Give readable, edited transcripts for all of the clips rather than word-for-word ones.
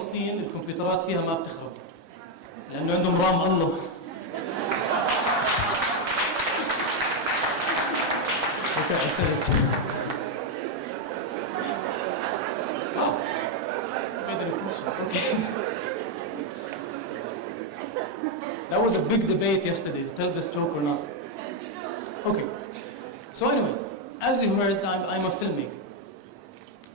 فلسطين الكمبيوترات فيها ما بتخرب لأنه عندهم رام الله. Okay, I said it. Okay. That was a big debate yesterday to tell this joke or not. Okay. So anyway, as you heard, I'm a filmmaker.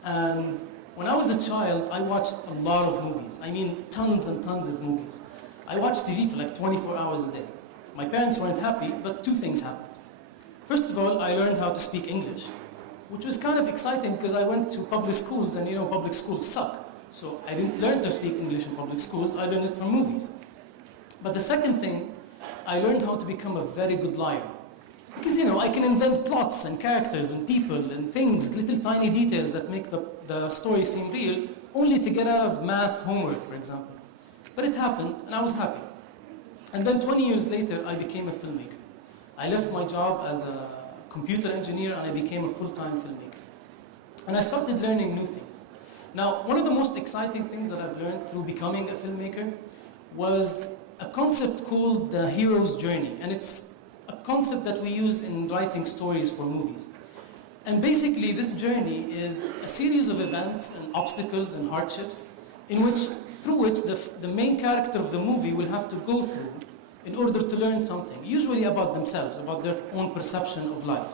And when I was a child, I watched a lot of movies. I mean, tons and tons of movies. I watched TV for like 24 hours a day. My parents weren't happy, but two things happened. First of all, I learned how to speak English, which was kind of exciting because I went to public schools, and you know, public schools suck. So I didn't learn to speak English in public schools, I learned it from movies. But the second thing, I learned how to become a very good liar. Because, you know, I can invent plots and characters and people and things, little tiny details that make the story seem real, only to get out of math homework, for example. But it happened, and I was happy. And then 20 years later, I became a filmmaker. I left my job as a computer engineer, and I became a full-time filmmaker. And I started learning new things. Now, one of the most exciting things that I've learned through becoming a filmmaker was a concept called the hero's journey. And it's a concept that we use in writing stories for movies. And basically, this journey is a series of events and obstacles and hardships through which the main character of the movie will have to go through in order to learn something, usually about themselves, about their own perception of life.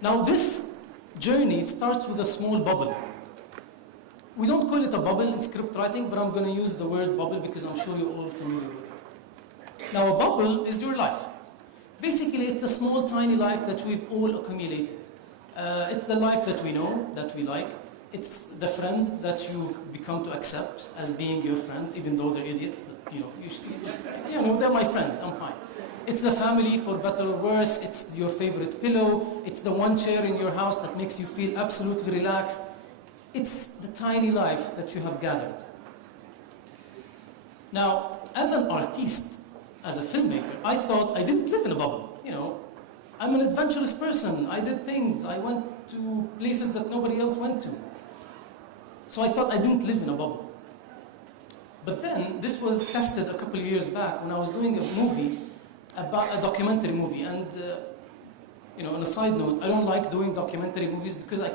Now, this journey starts with a small bubble. We don't call it a bubble in script writing, but I'm going to use the word bubble because I'm sure you're all familiar with it. Now, a bubble is your life. Basically, it's a small, tiny life that we've all accumulated. It's the life that we know, that we like. It's the friends that you've become to accept as being your friends, even though they're idiots. But, you know, they're my friends, I'm fine. It's the family, for better or worse. It's your favorite pillow. It's the one chair in your house that makes you feel absolutely relaxed. It's the tiny life that you have gathered. Now, as an artiste, as a filmmaker, I thought I didn't live in a bubble. You know, I'm an adventurous person. I did things. I went to places that nobody else went to. So I thought I didn't live in a bubble. But then this was tested a couple of years back when I was doing a movie, about a documentary movie. And you know, on a side note, I don't like doing documentary movies because I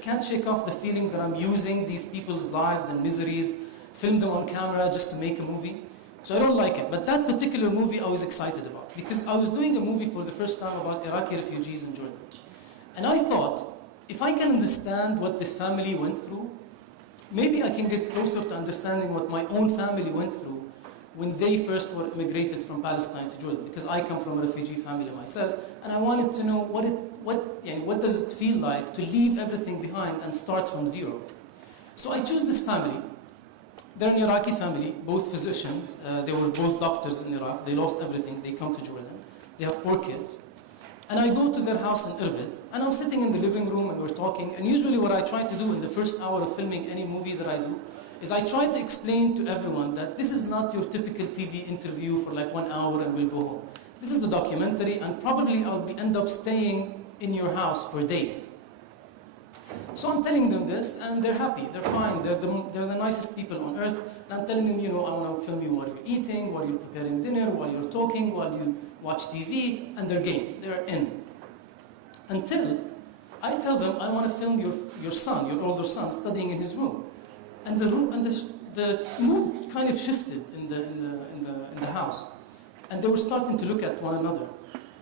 can't shake off the feeling that I'm using these people's lives and miseries, film them on camera just to make a movie. So I don't like it. But that particular movie I was excited about because I was doing a movie for the first time about Iraqi refugees in Jordan. And I thought, if I can understand what this family went through, maybe I can get closer to understanding what my own family went through when they first were immigrated from Palestine to Jordan, because I come from a refugee family myself, and I wanted to know what does it feel like to leave everything behind and start from zero. So I chose this family. They're an Iraqi family, both physicians. They were both doctors in Iraq. They lost everything. They come to Jordan. They have 4 kids. And I go to their house in Irbid, and I'm sitting in the living room, and we're talking. And usually what I try to do in the first hour of filming any movie that I do is I try to explain to everyone that this is not your typical TV interview for like 1 hour and we'll go home. This is the documentary, and probably I'll end up staying in your house for days. So I'm telling them this, and they're happy, they're fine, they're the nicest people on earth. And I'm telling them, you know, I want to film you while you're eating, while you're preparing dinner, while you're talking, while you watch TV, and they're game, they're in. Until I tell them, I want to film your son, your older son, studying in his room. And the mood kind of shifted in the house, and they were starting to look at one another.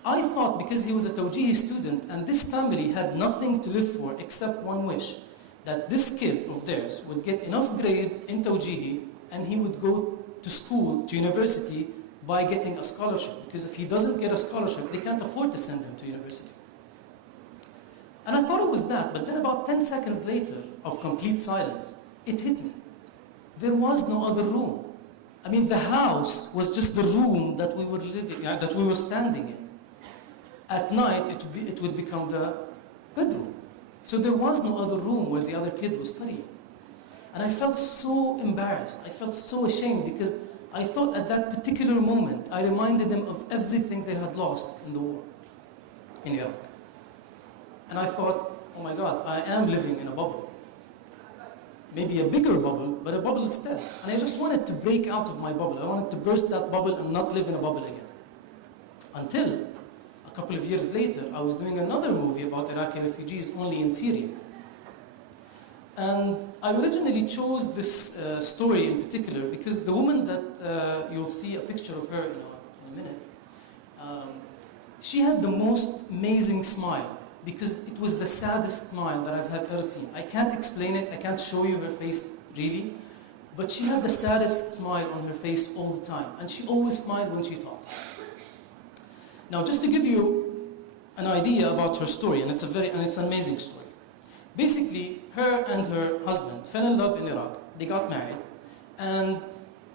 I thought because he was a Tawjihi student and this family had nothing to live for except one wish, that this kid of theirs would get enough grades in Tawjihi and he would go to school, to university, by getting a scholarship. Because if he doesn't get a scholarship, they can't afford to send him to university. And I thought it was that, but then about 10 seconds later of complete silence, it hit me. There was no other room. I mean, the house was just the room that we were that we were standing in. At night, it would become the bedroom. So there was no other room where the other kid was studying. And I felt so embarrassed. I felt so ashamed because I thought at that particular moment, I reminded them of everything they had lost in the war in Iraq. And I thought, oh my God, I am living in a bubble. maybe a bigger bubble, but a bubble instead. And I just wanted to break out of my bubble. I wanted to burst that bubble and not live in a bubble again. Until a couple of years later, I was doing another movie about Iraqi refugees only in Syria. And I originally chose this story in particular because the woman that you'll see a picture of her in a minute, she had the most amazing smile because it was the saddest smile that I've ever seen. I can't explain it, I can't show you her face really, but she had the saddest smile on her face all the time, and she always smiled when she talked. Now, just to give you an idea about her story, and it's an amazing story. Basically, her and her husband fell in love in Iraq. They got married, and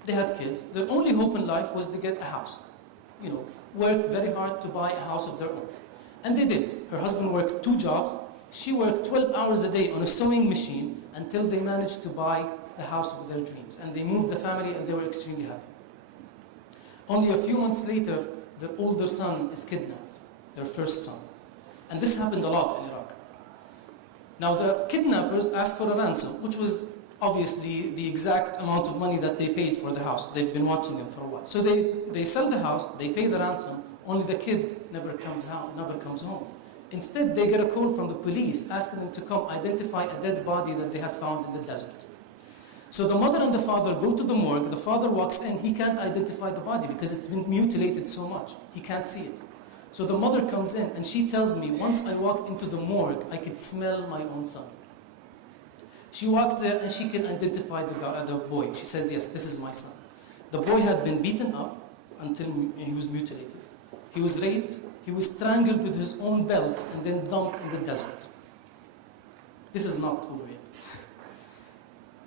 they had kids. Their only hope in life was to get a house. Work very hard to buy a house of their own. And they did. Her husband worked 2 jobs. She worked 12 hours a day on a sewing machine until they managed to buy the house of their dreams. And they moved the family, and they were extremely happy. Only a few months later, their older son is kidnapped, their first son. And this happened a lot in Iraq. Now, the kidnappers asked for a ransom, which was obviously the exact amount of money that they paid for the house. They've been watching them for a while. So they sell the house, they pay the ransom, only the kid never comes home. Instead, they get a call from the police asking them to come identify a dead body that they had found in the desert. So the mother and the father go to the morgue. The father walks in. He can't identify the body because it's been mutilated so much. He can't see it. So the mother comes in and she tells me, once I walked into the morgue, I could smell my own son. She walks there and she can identify the boy. She says, yes, this is my son. The boy had been beaten up until he was mutilated. He was raped. He was strangled with his own belt and then dumped in the desert. This is not over yet.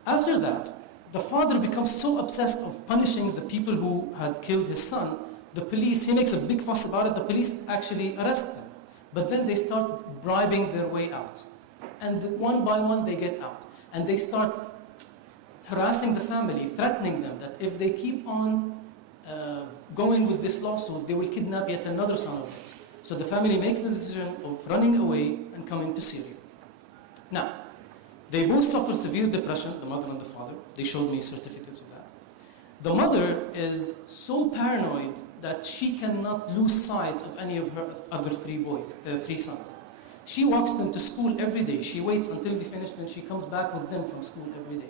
After that, the father becomes so obsessed of punishing the people who had killed his son. The police, he makes a big fuss about it. The police actually arrest them. But then they start bribing their way out. And one by one they get out. And they start harassing the family, threatening them that if they keep on going with this lawsuit, they will kidnap yet another son of theirs. So the family makes the decision of running away and coming to Syria. Now, they both suffer severe depression, the mother and the father. They showed me certificates of that. The mother is so paranoid that she cannot lose sight of any of her other 3 sons. She walks them to school every day. She waits until they finish, then she comes back with them from school every day.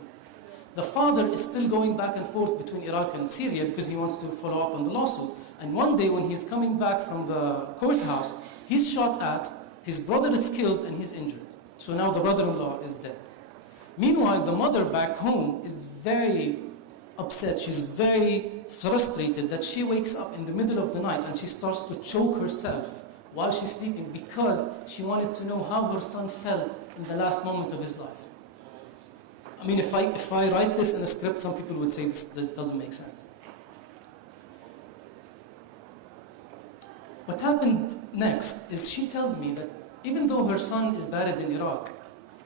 The father is still going back and forth between Iraq and Syria because he wants to follow up on the lawsuit. And one day when he's coming back from the courthouse, he's shot at, his brother is killed, and he's injured. So now the brother-in-law is dead. Meanwhile, the mother back home is very upset. She's very frustrated that she wakes up in the middle of the night and she starts to choke herself while she's sleeping because she wanted to know how her son felt in the last moment of his life. I mean, if I write this in a script, some people would say this doesn't make sense. What happened next is she tells me that even though her son is buried in Iraq,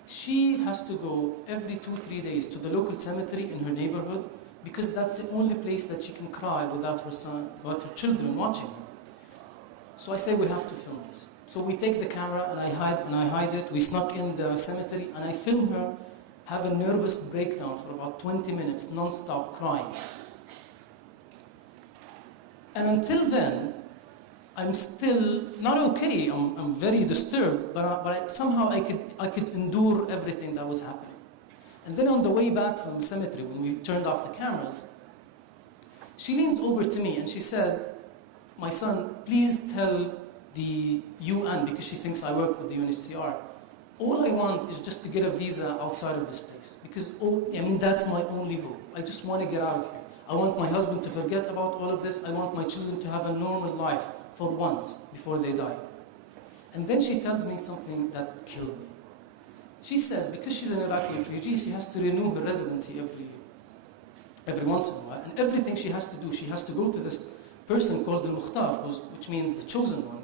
she has to go every 2-3 days to the local cemetery in her neighborhood because that's the only place that she can cry without her children watching her. So I say we have to film this. So we take the camera and I hide it. We snuck in the cemetery and I film her have a nervous breakdown for about 20 minutes, non-stop crying. And until then, I'm still not okay. I'm very disturbed, but somehow I could endure everything that was happening. And then on the way back from the cemetery, when we turned off the cameras, she leans over to me and she says, "My son, please tell the UN," because she thinks I work with the UNHCR. "All I want is just to get a visa outside of this place, because that's my only hope. I just want to get out of here. I want my husband to forget about all of this. I want my children to have a normal life for once before they die." And then she tells me something that killed me. She says because she's an Iraqi refugee, she has to renew her residency every once in a while. And everything she has to do, she has to go to this person called al-Mukhtar, which means the chosen one,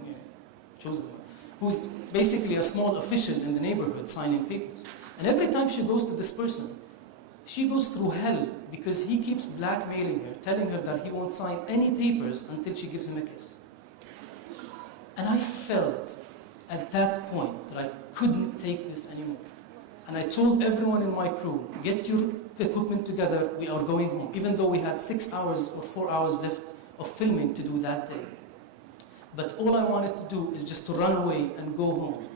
who's basically a small official in the neighborhood signing papers. And every time she goes to this person, she goes through hell because he keeps blackmailing her, telling her that he won't sign any papers until she gives him a kiss. And I felt at that point that I couldn't take this anymore. And I told everyone in my crew, get your equipment together, we are going home. Even though we had 6 hours or 4 hours left of filming to do that day. But all I wanted to do is just to run away and go home.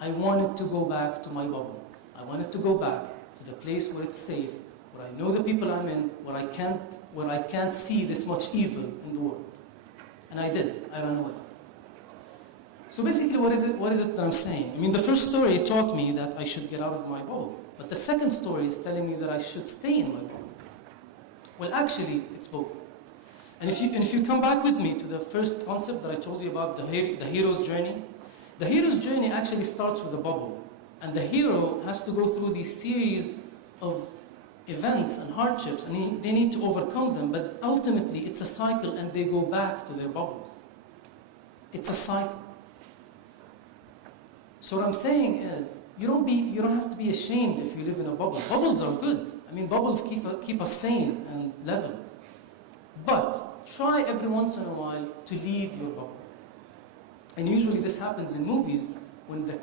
I wanted to go back to my bubble. I wanted to go back to the place where it's safe, where I know the people I'm in, where I can't see this much evil in the world. And I did. I ran away. So basically, what is it that I'm saying? I mean, the first story taught me that I should get out of my bubble. But the second story is telling me that I should stay in my bubble. Well, actually, it's both. And if you come back with me to the first concept that I told you about, the hero's journey, the hero's journey actually starts with a bubble. And the hero has to go through these series of events and hardships, and they need to overcome them, but ultimately it's a cycle and they go back to their bubbles. It's a cycle. So what I'm saying is, you don't have to be ashamed if you live in a bubble. Bubbles are good. I mean, bubbles keep us sane and leveled. But try every once in a while to leave your bubble. And usually this happens in movies when the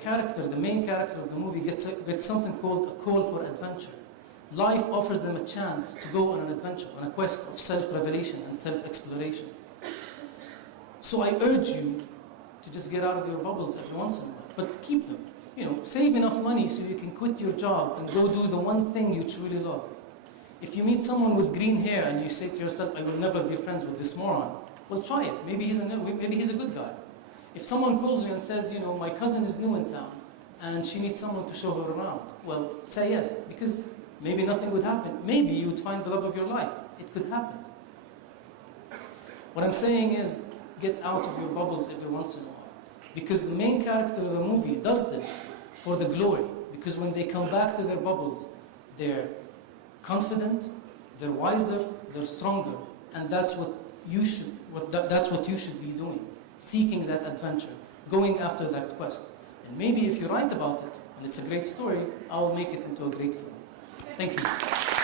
main character of the movie gets something called a call for adventure. Life offers them a chance to go on an adventure, on a quest of self-revelation and self-exploration. So I urge you to just get out of your bubbles every once in a while, but keep them. Save enough money so you can quit your job and go do the one thing you truly love. If you meet someone with green hair and you say to yourself, I will never be friends with this moron, well, try it. Maybe he's a good guy. If someone calls you and says, my cousin is new in town and she needs someone to show her around, well, say yes, because maybe nothing would happen. Maybe you would find the love of your life. It could happen. What I'm saying is, get out of your bubbles every once in a while. Because the main character of the movie does this for the glory. Because when they come back to their bubbles, they're confident, they're wiser, they're stronger. And that's what you should be doing. Seeking that adventure, going after that quest. And maybe if you write about it, and it's a great story, I will make it into a great film. Thank you.